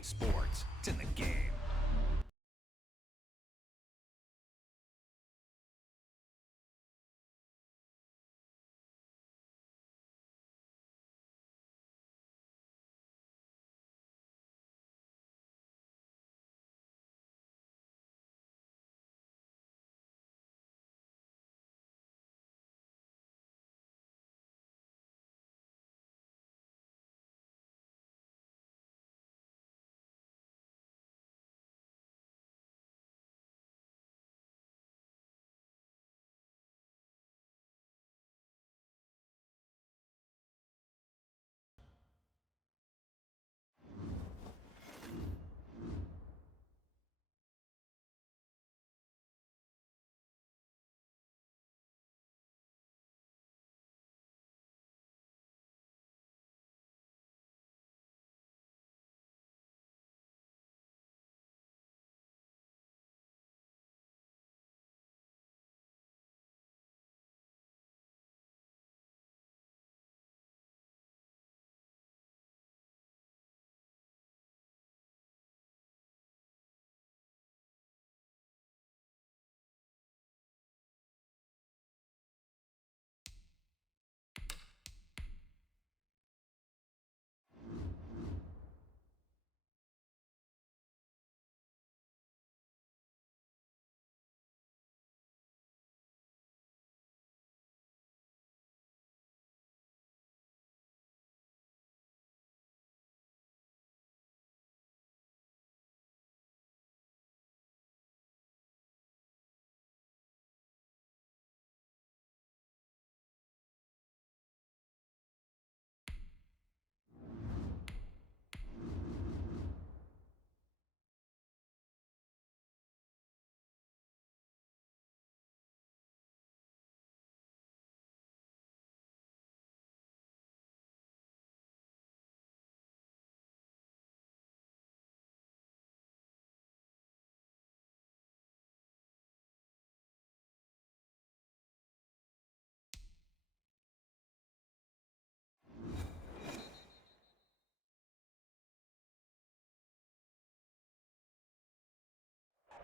EA Sports. It's in the game.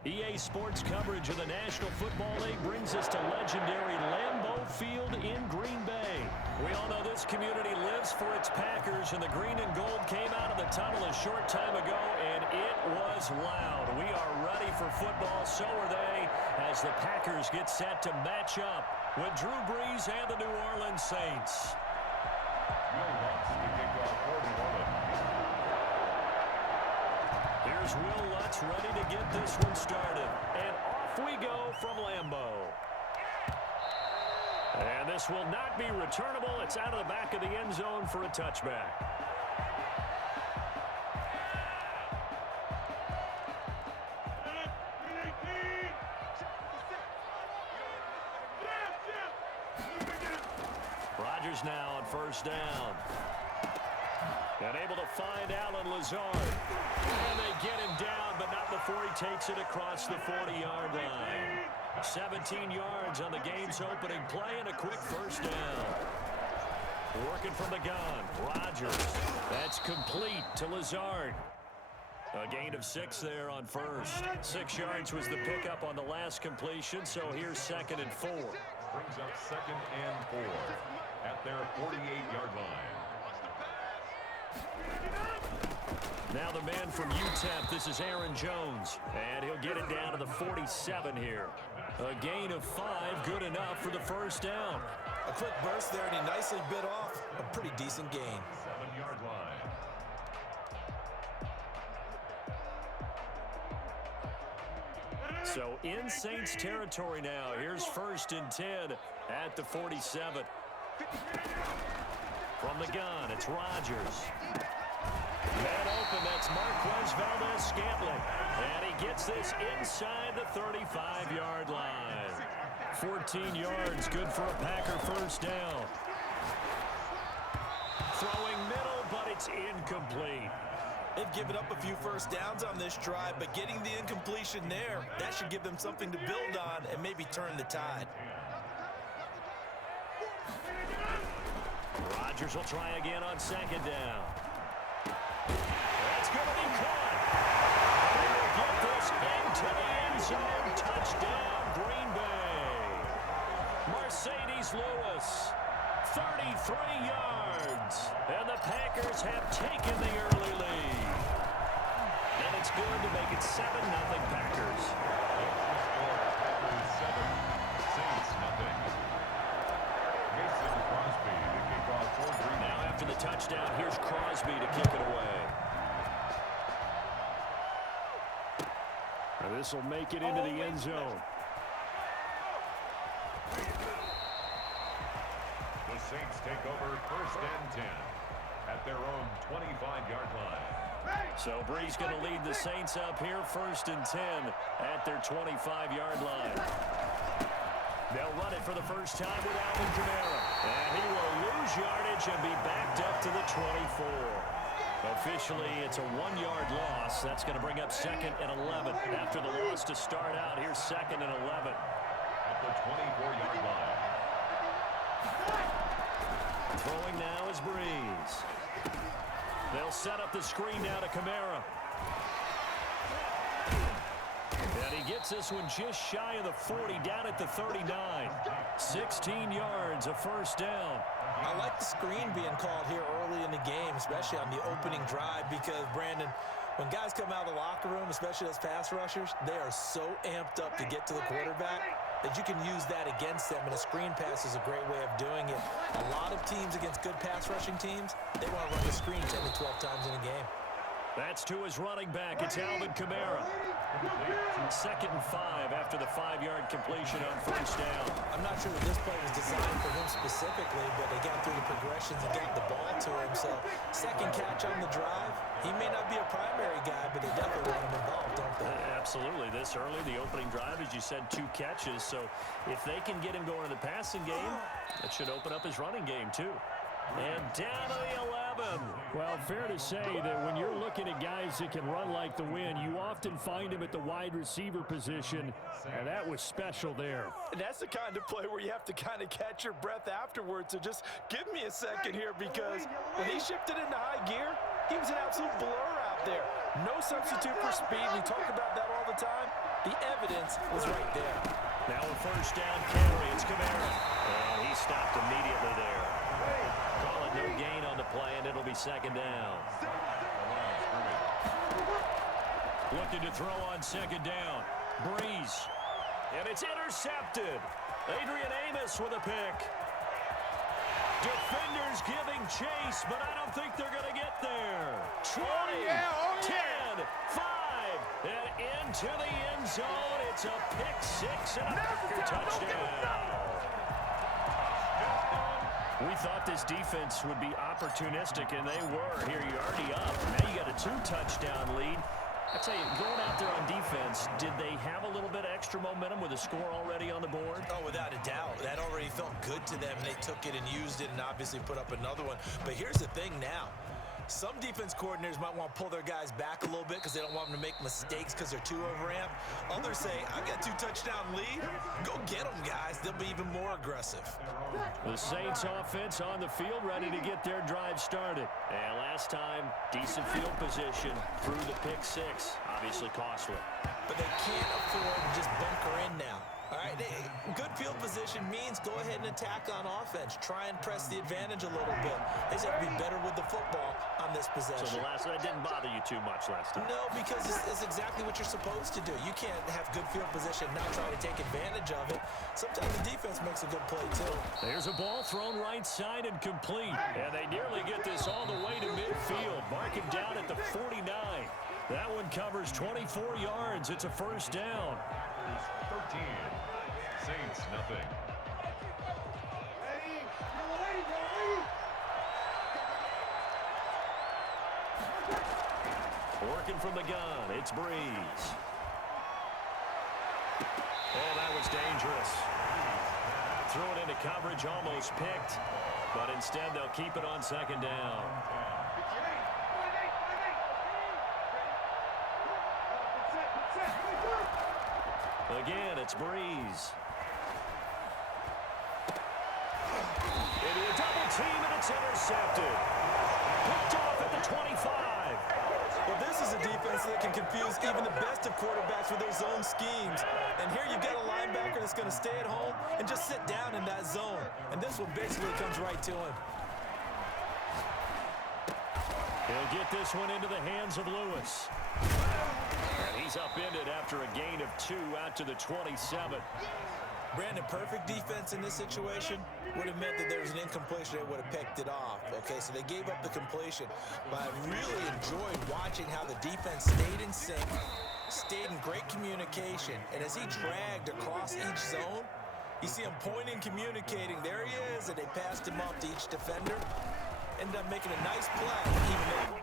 EA Sports coverage of the National Football League brings us to legendary Lambeau Field in Green Bay. We all know this community lives for its Packers, and the green and gold came out of the tunnel a short time ago, and it was loud. We are ready for football, so are they, as the Packers get set to match up with Drew Brees and the New Orleans Saints. Here's Will Lutz ready to get this one started. And off we go from Lambeau. And this will not be returnable. It's out of the back of the end zone for a touchback. Rodgers now on first down. And able to find Allen Lazard. And they get him down, but not before he takes it across the 40-yard line. 17 yards on the game's opening play and a quick first down. Working from the gun, Rodgers. That's complete to Lazard. A gain of 6 there on first. 6 yards was the pickup on the last completion, so here's 2nd and 4. Brings up 2nd and 4 at their 48-yard line. Now the man from UTEP, this is Aaron Jones, and he'll get it down to the 47 here. A gain of 5, good enough for the first down. A quick burst there, and he nicely bit off a pretty decent gain. 7-yard line. So in Saints territory now. Here's 1st and 10 at the 47. From the gun, it's Rodgers. Man open, that's Marquez Valdez-Scantling. And he gets this inside the 35-yard line. 14 yards, good for a Packer first down. Throwing middle, but it's incomplete. They've given up a few first downs on this drive, but getting the incompletion there, that should give them something to build on and maybe turn the tide. Rodgers will try again on 2nd down. That's going to be caught. have taken the early lead. And it's good to make it 7-0 Packers. Packers 7, Saints nothing. Mason Crosby to kick off for Green. Now after the touchdown, here's Crosby to kick it away. This will make it into the end zone. The Saints take over 1st and 10 at their own 25-yard line. So Brees going to lead the Saints up here 1st and 10 at their 25-yard line. They'll run it for the first time with Alvin Kamara. And he will lose yardage and be backed up to the 24. Officially, it's a 1-yard loss. That's going to bring up 2nd and 11. After the loss to start out, here's 2nd and 11. At the 24-yard line. Throwing now is Brees. They'll set up the screen now to Kamara. And he gets this one just shy of the 40, down at the 39. 16 yards, a first down. I like the screen being called here early in the game, especially on the opening drive, because, Brandon, when guys come out of the locker room, especially as pass rushers, they are so amped up to get to the quarterback that you can use that against them, and a screen pass is a great way of doing it. A lot of teams against good pass rushing teams, they want to run the screen 10 to 12 times in a game. That's to his running back. It's Alvin Kamara. 2nd and 5 after the 5-yard completion on first down. I'm not sure that this play was designed for him specifically, but they got through the progressions and got the ball to him. So, second catch on the drive. He may not be a primary guy, but they definitely want him involved, don't they? Absolutely. This early, the opening drive, as you said, 2 catches. So, if they can get him going in the passing game, that should open up his running game, too. And down to the 11. Well, fair to say that when you're looking at guys that can run like the wind, you often find them at the wide receiver position, and that was special there. And that's the kind of play where you have to kind of catch your breath afterwards. So just give me a second here, because when he shifted into high gear, he was an absolute blur out there. No substitute for speed. We talk about that all the time. The evidence was right there. Now a first down carry. It's Kamara. And he stopped immediately there. Call it no gain on the play, and it'll be 2nd down. Looking to throw on 2nd down. Brees. And it's intercepted. Adrian Amos with a pick. Defenders giving chase, but I don't think they're going to get there. 20, 10, 5, and into the end zone. It's a pick 6 and a Packer touchdown. We thought this defense would be opportunistic, and they were. Here, you're already up. Now you got a 2-touchdown lead. I tell you, going out there on defense, did they have a little bit of extra momentum with a score already on the board? Oh, without a doubt. That already felt good to them, and they took it and used it and obviously put up another one. But here's the thing now. Some defense coordinators might want to pull their guys back a little bit because they don't want them to make mistakes because they're too overamped. Others say, I've got 2-touchdown lead. Go get them, guys. They'll be even more aggressive. The Saints offense on the field, ready to get their drive started. And last time, decent field position through the pick 6. Obviously costly. But they can't afford to just bunker in now. All right, good field position means go ahead and attack on offense. Try and press the advantage a little bit. They just have to be better with the football on this possession. So the last one didn't bother you too much last time? No, because it's exactly what you're supposed to do. You can't have good field position and not try to take advantage of it. Sometimes the defense makes a good play, too. There's a ball thrown right side and complete. And they nearly get this all the way to midfield. Mark him down at the 49. That one covers 24 yards. It's a first down. 13. Saints nothing. Working from the gun, it's Brees. Oh, that was dangerous. Threw it into coverage, almost picked, but instead they'll keep it on 2nd down. Again, it's Brees. Into a double team, and it's intercepted. Picked off at the 25. Well, this is a defense that can confuse even the best of quarterbacks with their zone schemes. And here you've got a linebacker that's going to stay at home and just sit down in that zone. And this one basically comes right to him. He'll get this one into the hands of Lewis. And he's upended after a gain of 2 out to the 27. Brandon, perfect defense in this situation would have meant that there was an incompletion that would have picked it off. Okay, so they gave up the completion. But I really enjoyed watching how the defense stayed in sync, stayed in great communication. And as he dragged across each zone, you see him pointing, communicating. There he is, and they passed him off to each defender. Ended up making a nice play, even though...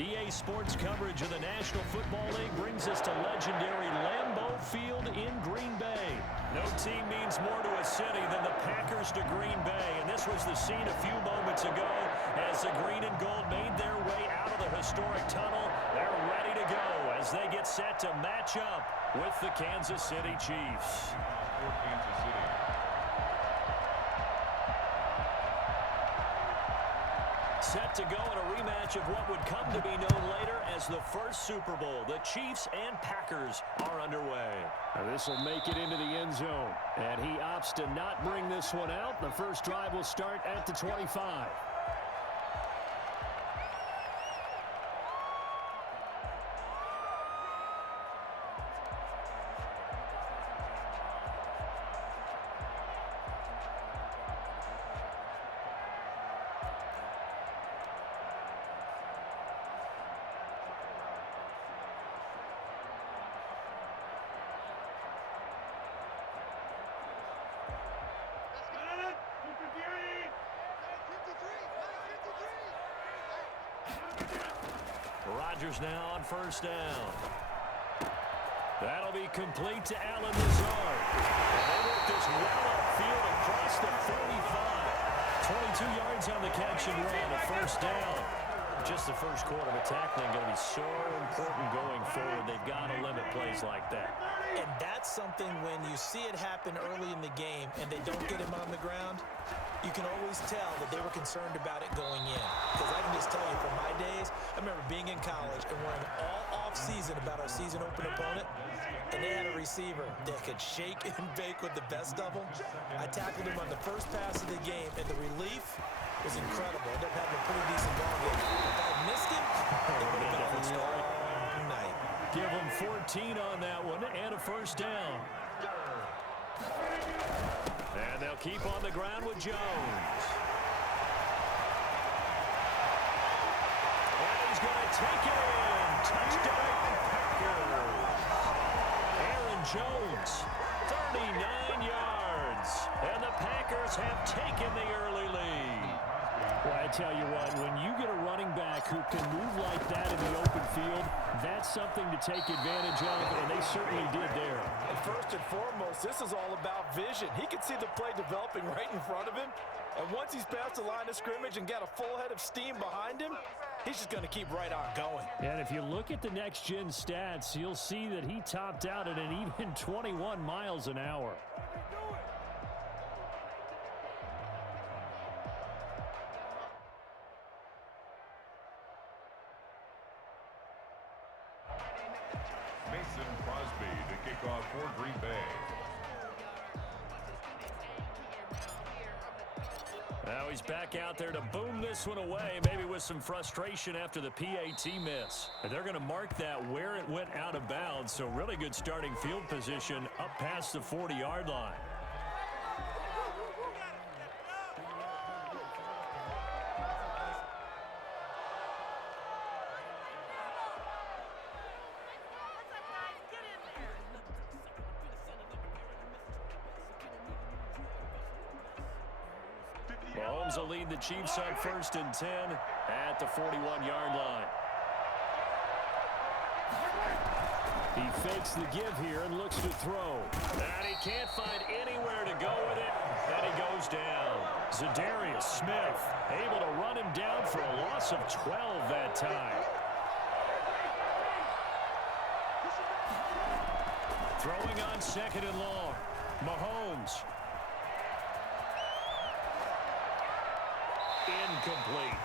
EA Sports coverage of the National Football League brings us to legendary Lambeau Field in Green Bay. No team means more to a city than the Packers to Green Bay, and this was the scene a few moments ago as the green and gold made their way out of the historic tunnel. They're ready to go as they get set to match up with the Kansas City Chiefs. For Kansas City. Set to go in a rematch of what would come to be known later as the first Super Bowl. The Chiefs and Packers are underway. This will make it into the end zone. And he opts to not bring this one out. The first drive will start at the 25. Rodgers now on first down. That'll be complete to Allen Lazard. And they work this well upfield across the 35. 22 yards on the catch and run, a first down. Just the first quarter, but tackling going to be so important going forward. They've got to limit plays like that. And that's something when you see it happen early in the game and they don't get him on the ground, you can always tell that they were concerned about it going in. Because I can just tell you from my days, I remember being in college and worrying all off-season about our season-open opponent, and they had a receiver that could shake and bake with the best of them. I tackled him on the first pass of the game, and the relief was incredible. I ended up having a pretty decent ball game. If I had missed him, it would have been a long night. Give them 14 on that one and a first down. And they'll keep on the ground with Jones. And he's going to take it in. Touchdown, Packers. Aaron Jones, 39 yards. And the Packers have taken the early lead. Well, I tell you what, when you get a running back who can move like that in the open field, that's something to take advantage of, and they certainly did there. And first and foremost, this is all about vision. He can see the play developing right in front of him, and once he's past the line of scrimmage and got a full head of steam behind him, he's just going to keep right on going. And if you look at the next-gen stats, you'll see that he topped out at an even 21 miles an hour. For Green Bay. Now he's back out there to boom this one away, maybe with some frustration after the PAT miss. And they're going to mark that where it went out of bounds, so really good starting field position up past the 40-yard line. Mahomes will lead the Chiefs on 1st and 10 at the 41-yard line. He fakes the give here and looks to throw. And he can't find anywhere to go with it, and he goes down. Zadarius Smith able to run him down for a loss of 12 that time. Throwing on 2nd and long. Mahomes. Incomplete.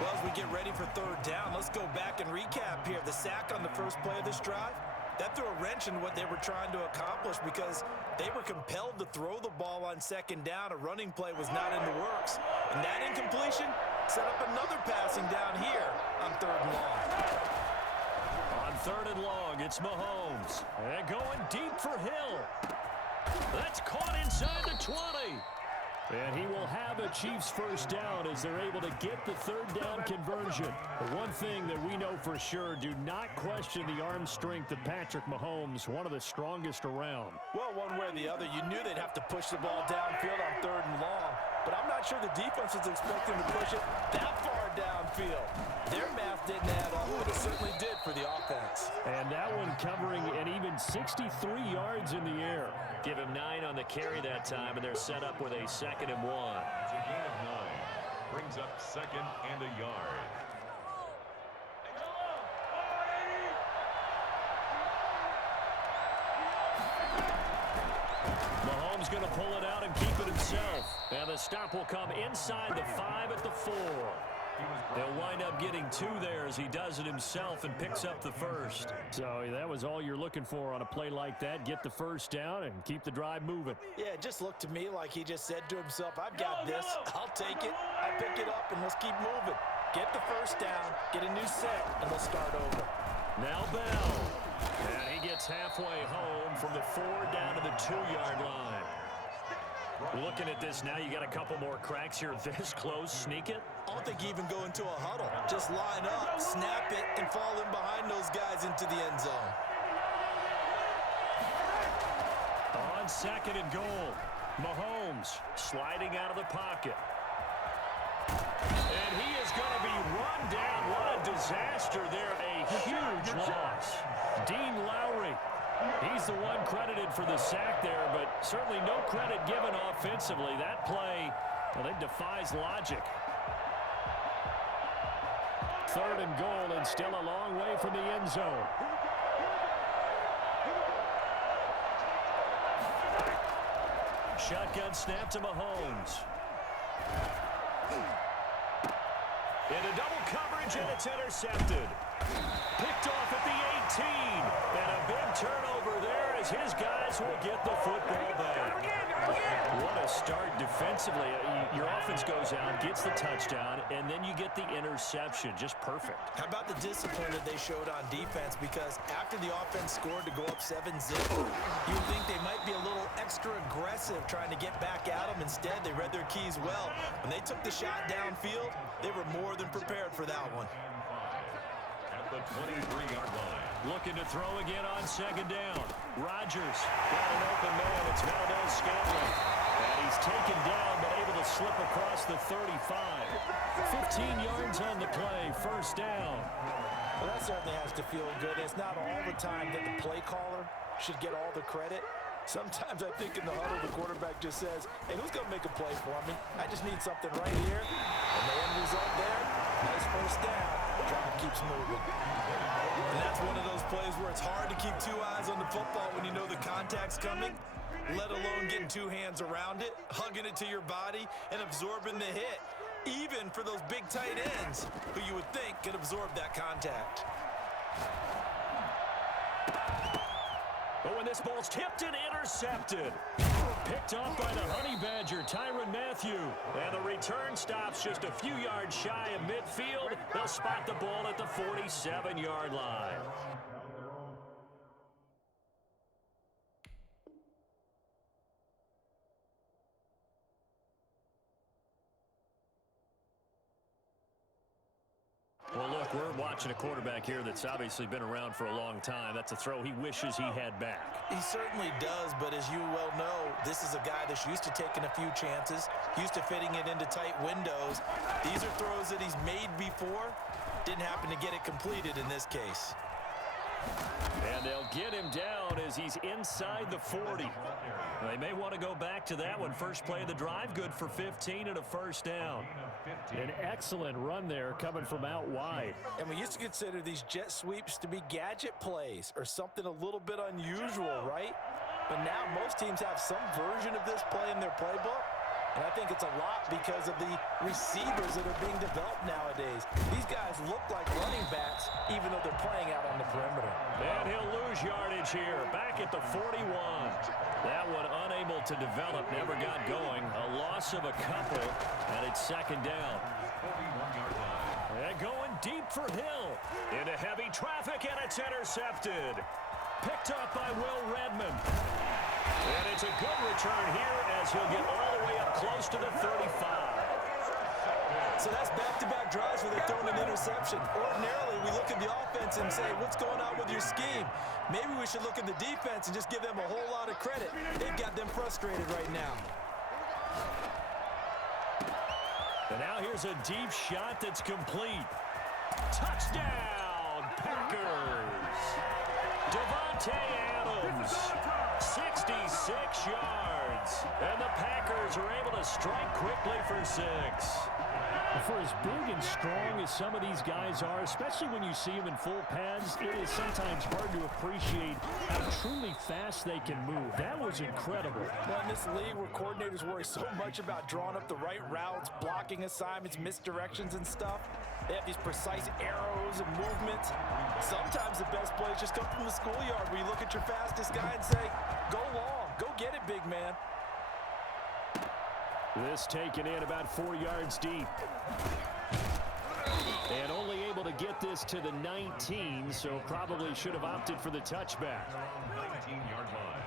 Well, as we get ready for 3rd down, let's go back and recap here. The sack on the first play of this drive, that threw a wrench in what they were trying to accomplish because they were compelled to throw the ball on 2nd down. A running play was not in the works. And that incompletion set up another passing down here on 3rd and long. On 3rd and long, it's Mahomes. And going deep for Hill. That's caught inside the 20. And he will have a Chiefs first down as they're able to get the 3rd down conversion. The one thing that we know for sure, do not question the arm strength of Patrick Mahomes, one of the strongest around. Well, one way or the other, you knew they'd have to push the ball downfield on 3rd and long. But I'm not sure the defense was expecting to push it that far downfield. Their math didn't add up, but it certainly did for the offense. And that one covering an even 63 yards in the air. Give him 9 on the carry that time, and they're set up with a 2nd and 1. It's a gain of 9. Brings up 2nd and a yard. Mahomes going to pull it out and keep it himself. And the stop will come inside the 5 at the 4. They'll wind up getting 2 there as he does it himself and picks up the 1st. So that was all you're looking for on a play like that. Get the first down and keep the drive moving. Yeah, it just looked to me like he just said to himself, I've got this. I'll take it. I'll pick it up, and let's keep moving. Get the first down, get a new set, and we'll start over. Now Bell. And he gets halfway home from the 4 down to the 2-yard line. Looking at this now, you got a couple more cracks here this close. Sneak it. I don't think you even go into a huddle. Just line up, snap it, and fall in behind those guys into the end zone. On 2nd and goal, Mahomes sliding out of the pocket. And he is going to be run down. What a disaster there. A huge loss. Dean Lowry. He's the one credited for the sack there, but certainly no credit given offensively. That play, well, it defies logic. 3rd and goal and still a long way from the end zone. Shotgun snap to Mahomes. Into double coverage, and it's intercepted. Picked off at the 18. And a big turnover there as his guys will get the football back. What a start defensively. Your offense goes out, gets the touchdown, and then you get the interception. Just perfect. How about the discipline that they showed on defense? Because after the offense scored to go up 7-0, you would think they might be a little extra aggressive trying to get back at them. Instead, they read their keys well. When they took the shot downfield, they were more than prepared for that one. At the 23-yard line. Looking to throw again on 2nd down. Rodgers got an open man. It's Valdez-Scantling. And he's taken down, but able to slip across the 35. 15 yards on the play. 1st down. Well, that certainly has to feel good. It's not all the time that the play caller should get all the credit. Sometimes I think in the huddle, the quarterback just says, hey, who's going to make a play for me? I just need something right here. And the end result there, nice 1st down. Drive keeps moving. And that's one of those plays where it's hard to keep 2 eyes on the football when you know the contact's coming, let alone getting 2 hands around it, hugging it to your body, and absorbing the hit, even for those big tight ends who you would think could absorb that contact. But when this ball's tipped and intercepted, picked off by the Honey Badger, Tyrann Mathieu. few. And the return stops just a few yards shy of midfield. They'll spot the ball at the 47-yard line. Well, look, we're watching a quarterback here that's obviously been around for a long time. That's a throw he wishes he had back. He certainly does, but as you well know, this is a guy that's used to taking a few chances, used to fitting it into tight windows. These are throws that he's made before. Didn't happen to get it completed in this case. And they'll get him down as he's inside the 40. They may want to go back to that one. First play of the drive, good for 15 and a first down. An excellent run there coming from out wide. And we used to consider these jet sweeps to be gadget plays or something a little bit unusual, right? But now most teams have some version of this play in their playbook. And I think it's a lot because of the receivers that are being developed nowadays. These guys look like running backs, even though they're playing out on the perimeter. And he'll lose yardage here, back at the 41. That one unable to develop, never got going. A loss of a couple, and it's second down. And going deep for Hill. Into heavy traffic, and it's intercepted. Picked up by Will Redmond. And it's a good return here as he'll get all the way up close to the 35. So that's back-to-back drives where they're throwing an interception. Ordinarily, we look at the offense and say, what's going on with your scheme? Maybe we should look at the defense and just give them a whole lot of credit. They've got them frustrated right now. And now here's a deep shot that's complete. Touchdown, Packers! Devontae Adams, 66 yards. And the Packers are able to strike quickly for 6. For as big and strong as some of these guys are, especially when you see them in full pads, it is sometimes hard to appreciate how truly fast they can move. That was incredible. Well, in this league where coordinators worry so much about drawing up the right routes, blocking assignments, misdirections and stuff, they have these precise arrows and movements. Sometimes the best plays just come from the schoolyard where you look at your fastest guy and say, go long, go get it, big man. This taken in about 4 yards deep. And only able to get this to the 19, so probably should have opted for the touchback. 19-yard line.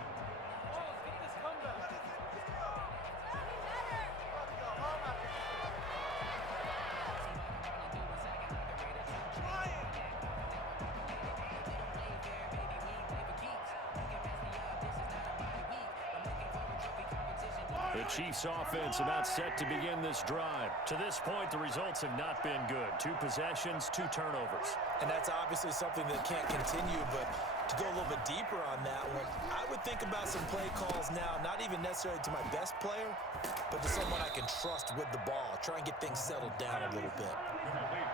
The Chiefs offense about set to begin this drive. To this point, the results have not been good. 2 possessions, 2 turnovers. And that's obviously something that can't continue, but to go a little bit deeper on that one, I would think about some play calls now, not even necessarily to my best player, but to someone I can trust with the ball. Try and get things settled down a little bit.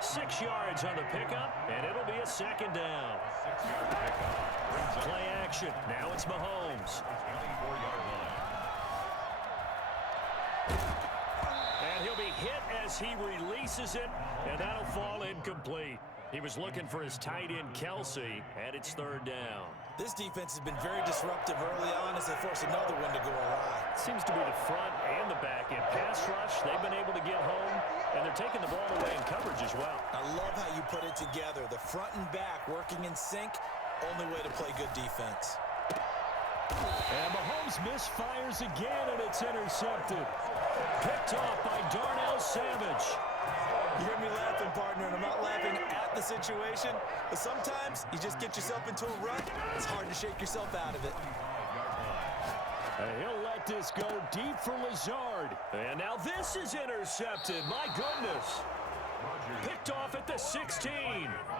6 yards on the pickup, and it'll be a second down. Play action. Now it's Mahomes. 24-yard line. And he'll be hit as he releases it, and that'll fall incomplete. He was looking for his tight end, Kelsey, and it's 3rd down. This defense has been very disruptive early on as they force another one to go awry. Seems to be the front and the back end. Pass rush, they've been able to get home, and they're taking the ball away in coverage as well. I love how you put it together. The front and back working in sync, only way to play good defense. And Mahomes misfires again, and it's intercepted. Picked off by Darnell Savage. You hear me laughing, partner, and I'm not laughing at the situation, but sometimes you just get yourself into a rut. It's hard to shake yourself out of it. And he'll let this go deep for Lazard. And now this is intercepted. My goodness. Picked off at the 16.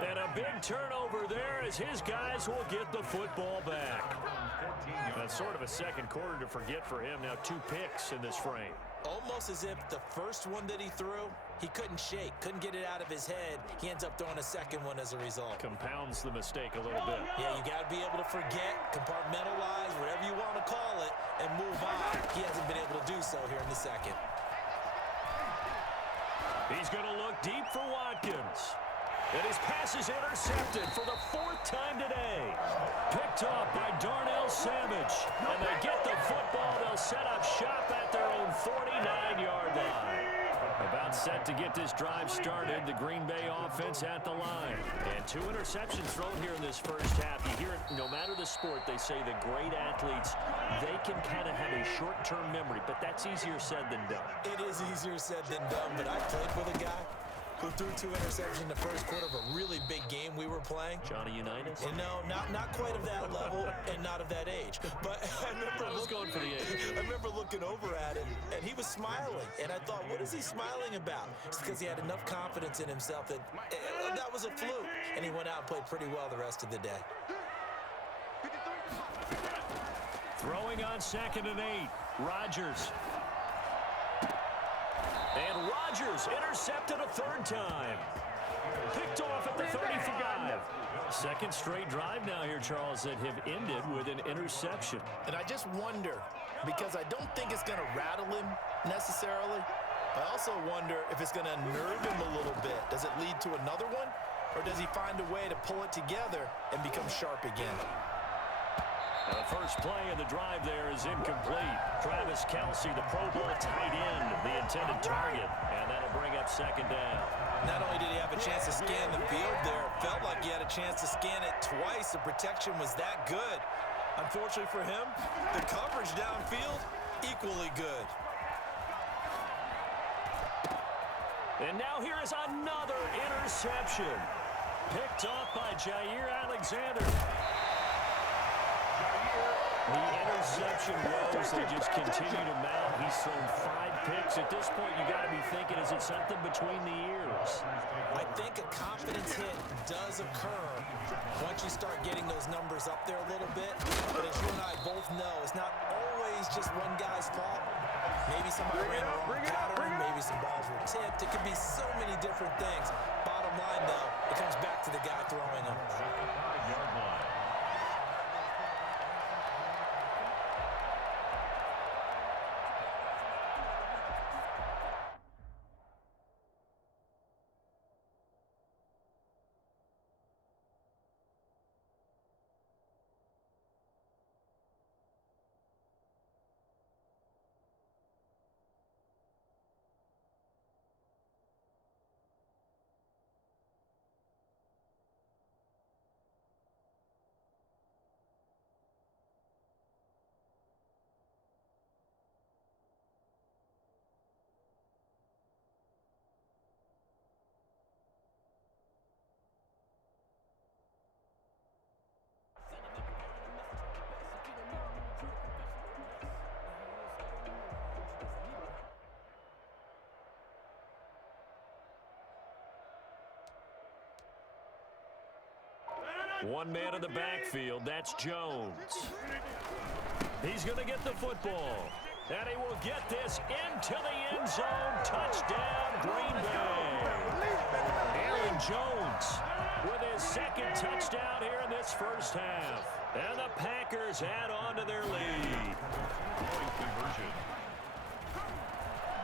And a big turnover there as his guys will get the football back. That's sort of a second quarter to forget for him. Now 2 picks in this frame. Almost as if the first one that he threw, he couldn't shake, couldn't get it out of his head. He ends up throwing a second one as a result. Compounds the mistake a little bit. Yeah, you got to be able to forget, compartmentalize, whatever you want to call it, and move on. He hasn't been able to do so here in the second. He's going to look deep for Watkins. And his pass is intercepted for the 4th time today. Picked off by Darnell Savage. And they get the football. They'll set up shop at their own 49-yard set to get this drive started. The Green Bay offense at the line. And 2 interceptions thrown here in this first half. You hear it, no matter the sport, they say the great athletes, they can kind of have a short-term memory, but that's easier said than done. It is easier said than done, but I played with a guy who threw 2 interceptions in the first quarter of a really big game we were playing. Johnny Unitas? And no, not quite of that level and not of that age. But I remember looking over at him, and he was smiling. And I thought, what is he smiling about? It's because he had enough confidence in himself that that was a fluke. And he went out and played pretty well the rest of the day. Throwing on 2nd and 8. Rodgers. And Rodgers intercepted a 3rd time. Picked off at the 35. Second straight drive now here, Charles, that have ended with an interception. And I just wonder, because I don't think it's going to rattle him necessarily. I also wonder if it's going to nerve him a little bit. Does it lead to another one? Or does he find a way to pull it together and become sharp again? The first play of the drive there is incomplete. Travis Kelce, the Pro Bowl tight end, the intended target. And that'll bring up 2nd down. Not only did he have a chance to scan the field there, it felt like he had a chance to scan it twice. The protection was that good. Unfortunately for him, the coverage downfield, equally good. And now here is another interception. Picked off by Jair Alexander. The interception woes, they just continue to mount. He's thrown 5 picks. At this point, you got to be thinking, is it something between the ears? I think a confidence hit does occur once you start getting those numbers up there a little bit. But as you and I both know, it's not always just one guy's fault. Maybe somebody ran a wrong pattern. Maybe some balls were tipped. It could be so many different things. Bottom line, though, it comes back to the guy throwing them. One man in the backfield, that's Jones. He's going to get the football. And he will get this into the end zone. Touchdown, Green Bay. Aaron Jones with his 2nd touchdown here in this first half. And the Packers add on to their lead.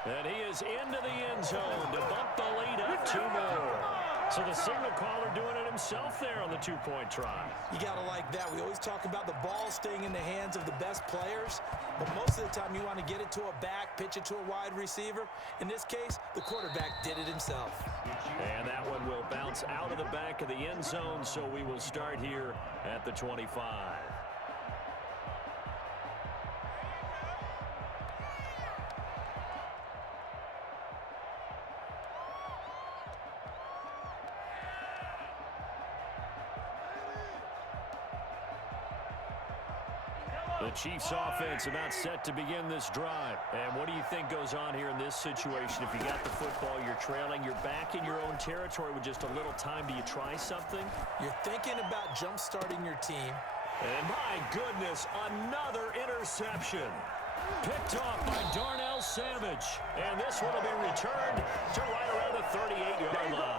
And he is into the end zone to bump the lead up 2 more. So the signal caller doing it himself there on the 2-point try. You got to like that. We always talk about the ball staying in the hands of the best players, but most of the time you want to get it to a back, pitch it to a wide receiver. In this case, the quarterback did it himself. And that one will bounce out of the back of the end zone, so we will start here at the 25. The Chiefs offense about set to begin this drive. And what do you think goes on here in this situation? If you got the football, you're trailing, you're back in your own territory with just a little time. Do you try something? You're thinking about jump-starting your team. And my goodness, another interception. Picked off by Darnell Savage. And this one will be returned to right around the 38-yard line.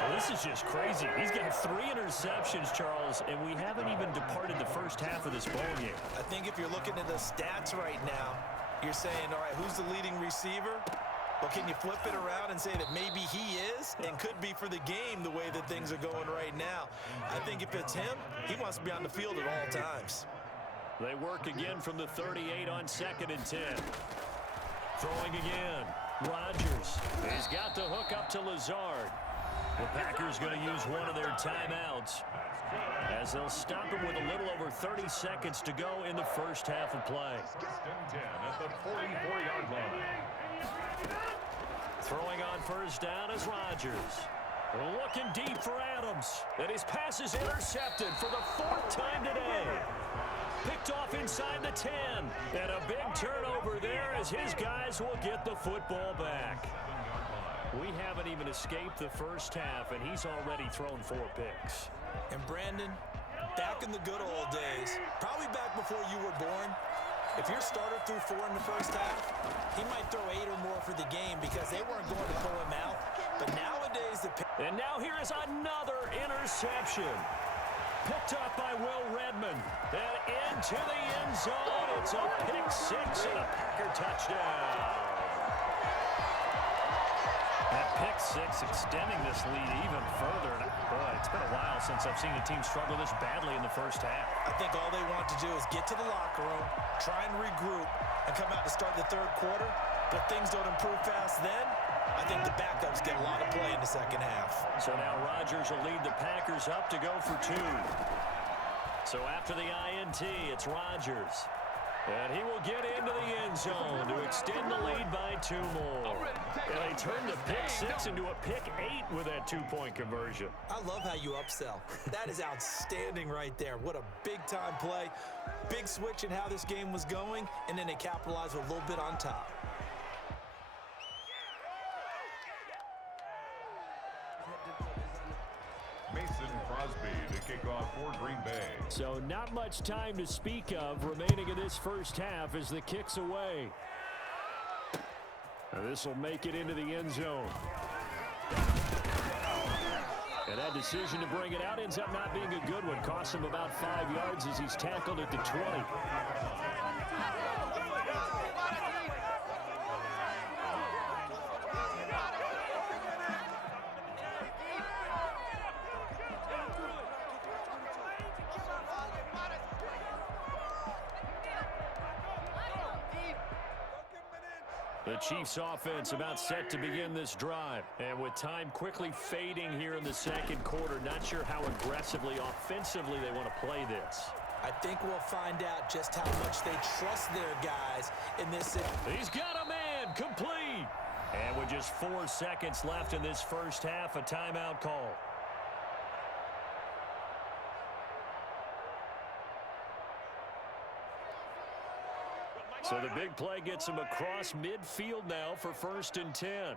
Well, this is just crazy. He's got 3 interceptions, Charles, and we haven't even departed the first half of this ball game. I think if you're looking at the stats right now, you're saying, all right, who's the leading receiver? Well, can you flip it around and say that maybe he is and could be for the game the way that things are going right now? I think if it's him, he wants to be on the field at all times. They work again from the 38 on 2nd and 10. Throwing again. Rodgers. He's got the hook up to Lazard. The Packers going to use one of their timeouts as they'll stop him with a little over 30 seconds to go in the first half of play. First and 10 at the 44-yard line. Throwing on first down is Rodgers. Looking deep for Adams. And his pass is intercepted for the 4th time today. Picked off inside the 10. And a big turnover there as his guys will get the football back. We haven't even escaped the first half, and he's already thrown 4 picks. And Brandon, back in the good old days, probably back before you were born, if your starter threw 4 in the first half, he might throw 8 or more for the game because they weren't going to pull him out. But nowadays, and now here is another interception. Picked up by Will Redmond. And into the end zone. It's a pick 6 and a Packer touchdown. That pick 6 extending this lead even further. Boy, it's been a while since I've seen a team struggle this badly in the first half. I think all they want to do is get to the locker room, try and regroup, and come out to start the third quarter. But things don't improve fast then. I think the backups get a lot of play in the second half. So now Rodgers will lead the Packers up to go for 2. So after the INT, it's Rodgers. And he will get into the end zone to extend the lead by 2 more. And they turn the pick 6 into a pick 8 with that 2-point conversion. I love how you upsell. That is outstanding right there. What a big-time play. Big switch in how this game was going, and then they capitalized with a little bit on top. Mason Crosby to kick off for Green Bay. So not much time to speak of remaining in this first half as the kick's away. This will make it into the end zone. And that decision to bring it out ends up not being a good one. Costs him about 5 yards as he's tackled at the 20. The Chiefs offense about set to begin this drive. And with time quickly fading here in the second quarter, not sure how aggressively, offensively they want to play this. I think we'll find out just how much they trust their guys in this. He's got a man, complete. And with just 4 seconds left in this first half, a timeout call. So the big play gets him across midfield now for 1st and 10.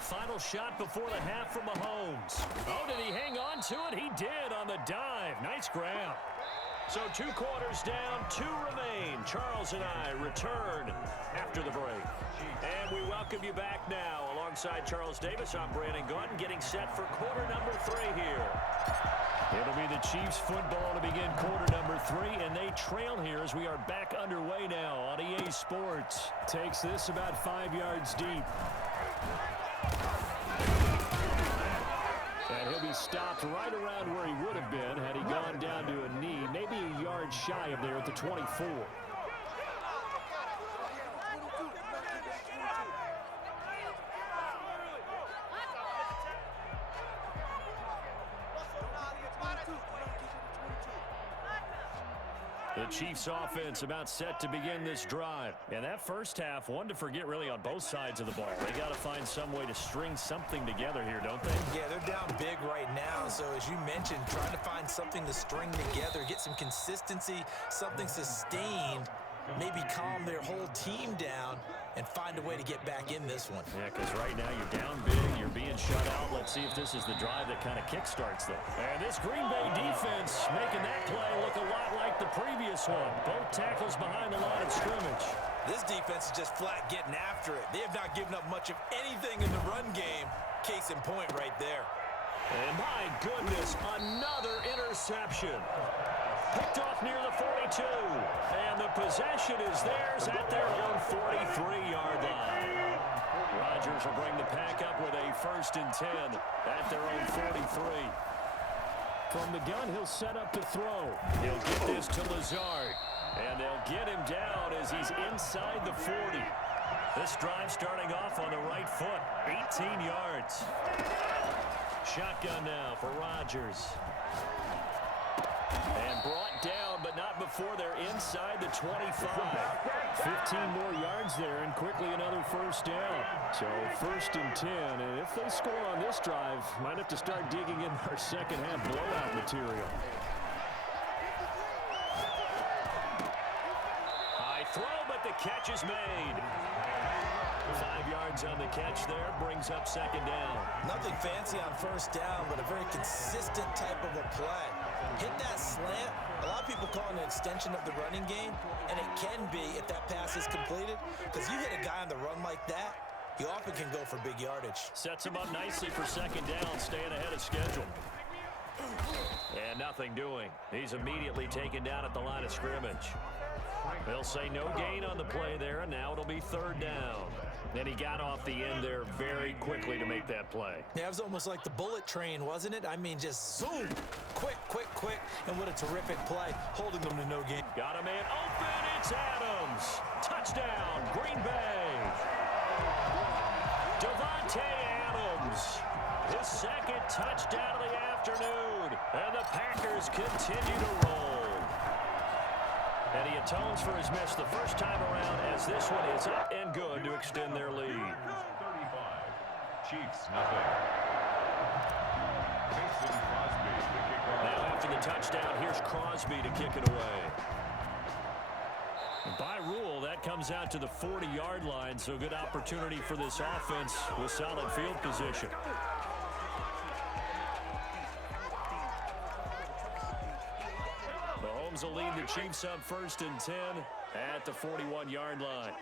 Final shot before the half from Mahomes. Oh, did he hang on to it? He did on the dive. Nice grab. So 2 quarters down, 2 remain. Charles and I return after the break. And we welcome you back now. Alongside Charles Davis, I'm Brandon Gautin, getting set for quarter number 3 here. It'll be the Chiefs football to begin quarter number 3, and they trail here as we are back underway now on EA Sports. Takes this about 5 yards deep. And he'll be stopped right around where he would have been had he gone down to a knee, maybe a yard shy of there at the 24. The Chiefs offense about set to begin this drive. And that first half, one to forget really on both sides of the ball. They got to find some way to string something together here, don't they? Yeah, they're down big right now. So as you mentioned, trying to find something to string together, get some consistency, something sustained, maybe calm their whole team down and find a way to get back in this one. Yeah, because right now you're down big, you're being shut out. Let's see if this is the drive that kind of kickstarts them. And this Green Bay defense making that play look a lot like the previous one. Both tackles behind the line of scrimmage. This defense is just flat getting after it. They have not given up much of anything in the run game. Case in point right there. And my goodness, another interception. Picked off near the 42. And the possession is theirs at their own 43-yard line. Rodgers will bring the pack up with a 1st and 10 at their own 43. From the gun, he'll set up to throw. He'll get this to Lazard. And they'll get him down as he's inside the 40. This drive starting off on the right foot. 18 yards. Shotgun now for Rodgers. And brought down, but not before they're inside the 25. 15 more yards there, and quickly another first down. So 1st and 10, and if they score on this drive, might have to start digging in our second half blowout material. High throw, but the catch is made. 5 yards on the catch there, brings up 2nd down. Nothing fancy on 1st down, but a very consistent type of a play. Hit that slant. A lot of people call it an extension of the running game, and it can be if that pass is completed, because you hit a guy on the run like that, he often can go for big yardage. Sets him up nicely for 2nd down, staying ahead of schedule. And nothing doing. He's immediately taken down at the line of scrimmage. They'll say no gain on the play there, and now it'll be 3rd down. And he got off the end there very quickly to make that play. Yeah, it was almost like the bullet train, wasn't it? I mean, just zoom, quick, and what a terrific play, holding them to no gain. Got a man open, it's Adams. Touchdown, Green Bay. Devontae Adams, his 2nd touchdown of the afternoon. And the Packers continue to roll. And he atones for his miss the first time around as this one is up and good to extend their lead. 35. Chiefs, nothing. Mason Crosby to kick off. Now after the touchdown, here's Crosby to kick it away. And by rule, that comes out to the 40-yard line, so good opportunity for this offense with solid field position. Mahomes will lead the Chiefs up 1st and 10 at the 41-yard line.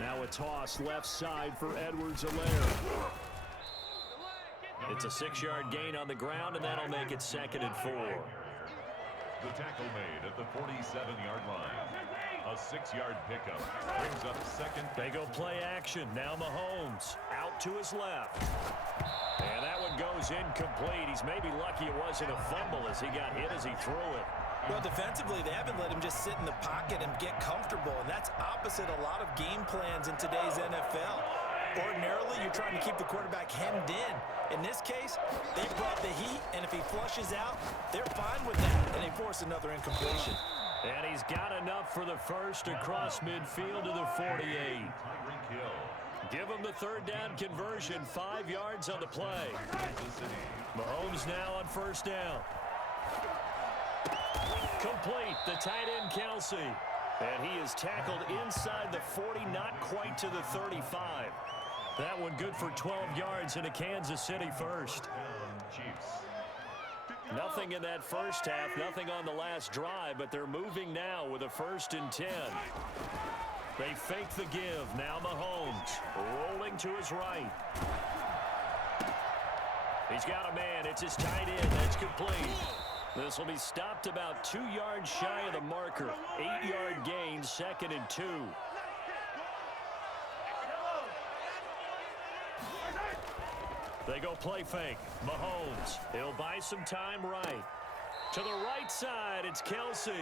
Now a toss left side for Edwards-Helaire. It's a 6-yard gain on the ground, and that'll make it 2nd and 4. The tackle made at the 47-yard line. A 6-yard pickup brings up 2nd. They go play action. Now Mahomes out to his left. And that one goes incomplete. He's maybe lucky it wasn't a fumble as he got hit as he threw it. Well, defensively, they haven't let him just sit in the pocket and get comfortable, and that's opposite a lot of game plans in today's NFL. Ordinarily, you're trying to keep the quarterback hemmed in. In this case, they brought the heat, and if he flushes out, they're fine with that, and they force another incompletion. And he's got enough for the first across midfield to the 48. Give him the 3rd down conversion, 5 yards on the play. Mahomes now on 1st down. Complete, the tight end Kelsey. And he is tackled inside the 40, not quite to the 35. That one good for 12 yards in a Kansas City first. Nothing in that first half, nothing on the last drive, but they're moving now with a 1st and 10. They fake the give. Now Mahomes rolling to his right. He's got a man. It's his tight end. That's complete. This will be stopped about 2 yards shy of the marker. 8-yard gain, 2nd and 2. They go play fake. Mahomes. He'll buy some time right. To the right side, it's Kelsey.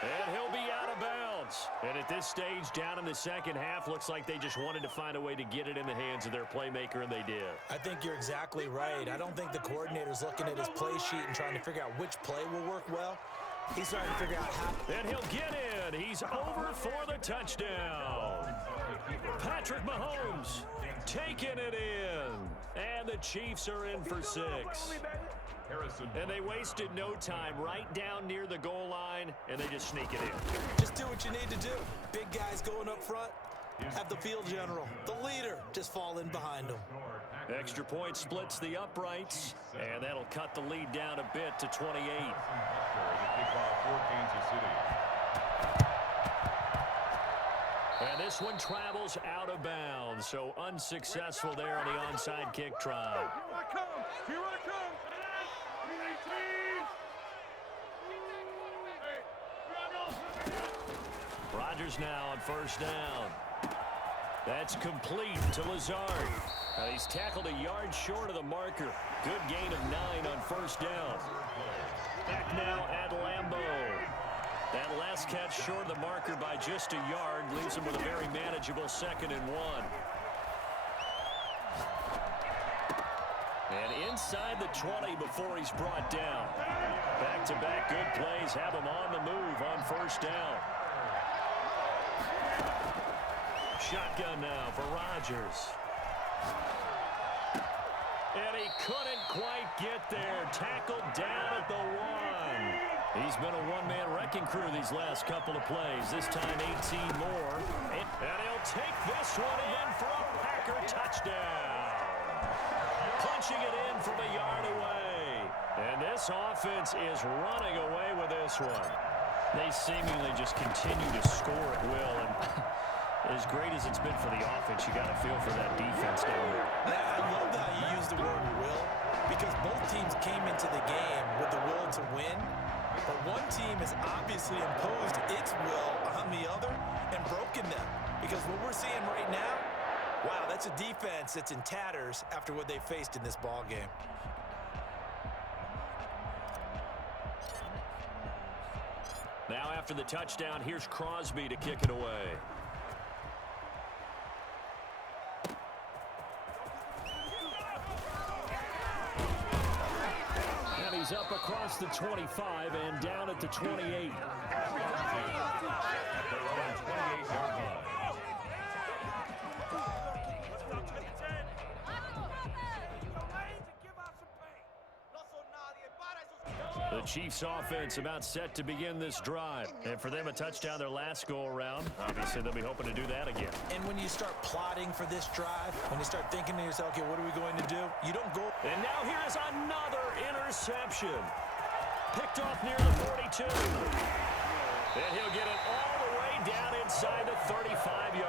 And he'll be out of bounds. And at this stage, down in the second half, looks like they just wanted to find a way to get it in the hands of their playmaker, and they did. I think you're exactly right. I don't think the coordinator's looking at his play sheet and trying to figure out which play will work well. He's trying to figure out how. And he'll get in. He's over for the touchdown. Patrick Mahomes taking it in. And the Chiefs are in for 6. And they wasted no time right down near the goal line, and they just sneak it in. Just do what you need to do. Big guys going up front. Have the field general, the leader, just fall in behind them. Extra point splits the uprights, and that'll cut the lead down a bit to 28. And this one travels out of bounds, so unsuccessful there on the onside kick try. Here I come! Here I come! Rodgers now on 1st down. That's complete to Lazard. He's tackled a yard short of the marker. Good gain of 9 on 1st down. Back now at Lambeau. That last catch short of the marker by just a yard leaves him with a very manageable 2nd and 1. And inside the 20 before he's brought down. Back-to-back good plays have him on the move on 1st down. Shotgun now for Rodgers. And he couldn't quite get there. Tackled down at the 1. He's been a one-man wrecking crew these last couple of plays. This time 18 more. And he'll take this one in for a Packer touchdown. Punching it in from a yard away. And this offense is running away with this one. They seemingly just continue to score at will. And as great as it's been for the offense, you got to feel for that defense down there. I love that you use the word will, because both teams came into the game with the will to win. But one team has obviously imposed its will on the other and broken them. Because what we're seeing right now, wow, that's a defense that's in tatters after what they faced in this ball game. Now after the touchdown, here's Crosby to kick it away. And he's up across the 25 and down at the 28. The Chiefs offense about set to begin this drive. And for them, a touchdown their last go-around. Obviously, they'll be hoping to do that again. And when you start plotting for this drive, when you start thinking to yourself, okay, what are we going to do? You don't go. And now here is another interception. Picked off near the 42. And he'll get it all the way down inside the 35-yard